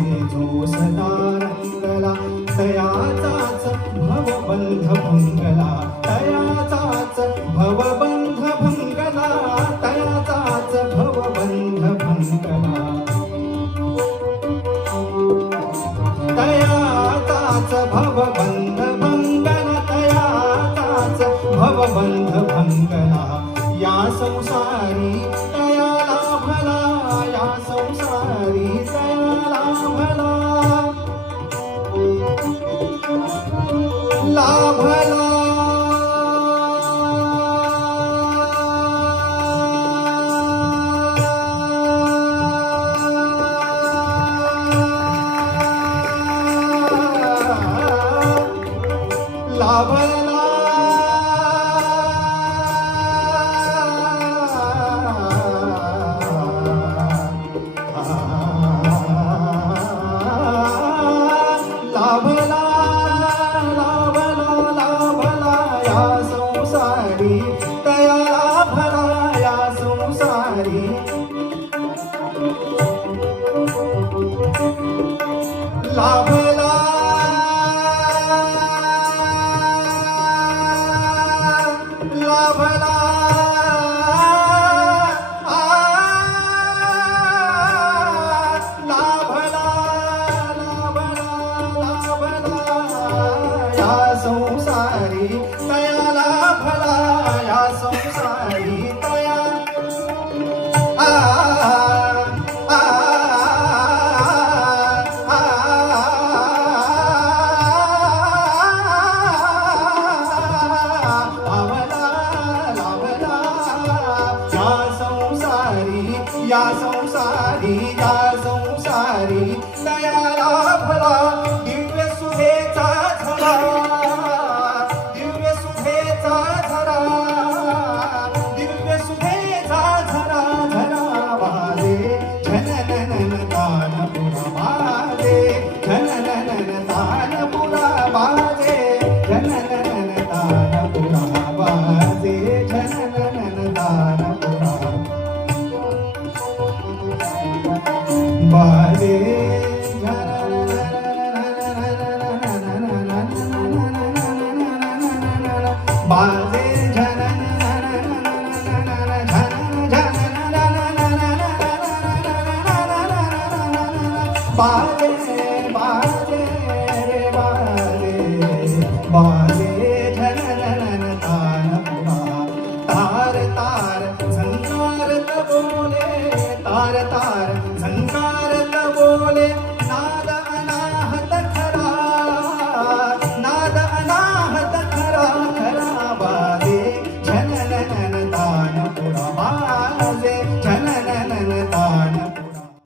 वाजे जो सदा रंगला, तयाचाच भवबंध भंगला, तयाचाच भवबंध भंगला, तयाचाच भवबंध भंगला, तयाचाच भवबंध भंगला, तयाचाच भवबंध भंगला. या संसारी तया लाभला, या संसारी तया लाभला, लाभला. लाभला लाभला लाभला लाभला या संसारी तया लाभला, या संसारी लाभला लाभला. संसारी तया लाभला, या संसारी तया लाभला लाभला या संसारी, या संसारी, या संसारी तया लाभला. दिव्य सुधेचा झरा, दिव्य सुधेचा झरा, दिव्य सुधेचा झरा झरा वाजे, झननन तानपुरा वाजे, झननन तानपुरा वाजे, झननन तानपुरा वाजे, झननन तानपुरा वाजे. बाजे झनन बाजे